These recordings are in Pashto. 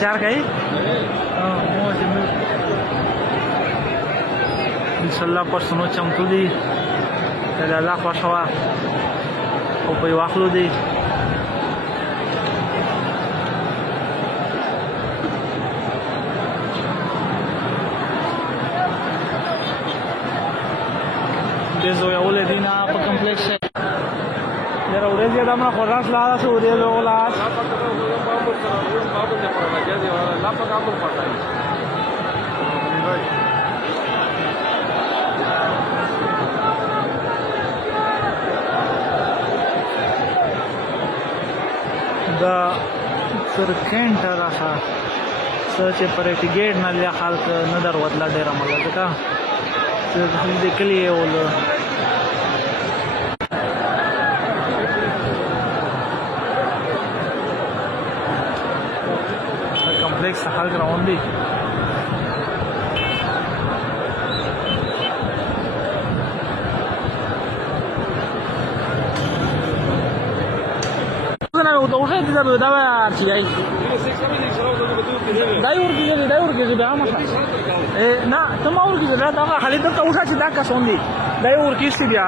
चार काही inshallah persono camtu di kada la khwashawa او په واخلو دی دزو یو له دینا په کمپلیکس یره ورځ یې دمه خلاص لا سو دی لو لاس دا سرکنټ راخه سوچ پرې ګیټ نه لیا خلک نه دروازه ډیر عمل وکړه چې دې کلی ول کمپلیکس خلک روان دي اوسه دې دا چې دی دا ورګي دا ما نه ته ما ورګي دا خالد ته اوسه چې دا کسون دي دا ورګي سي بیا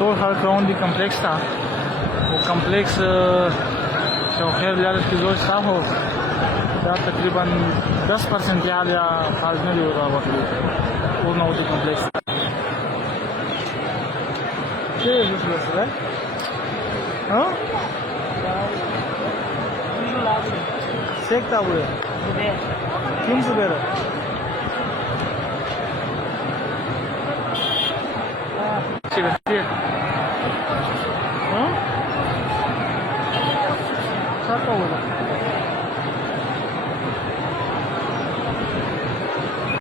ټول خلک روان دي کمپلیکس ته او کمپلیکس چې خیر لاره کې زوج صاحب هو دا تقریبا 10% یا خالد نه دی راوړل او نو دي کمپلیکس څه دې سره ها سیکتا وې 300 بیره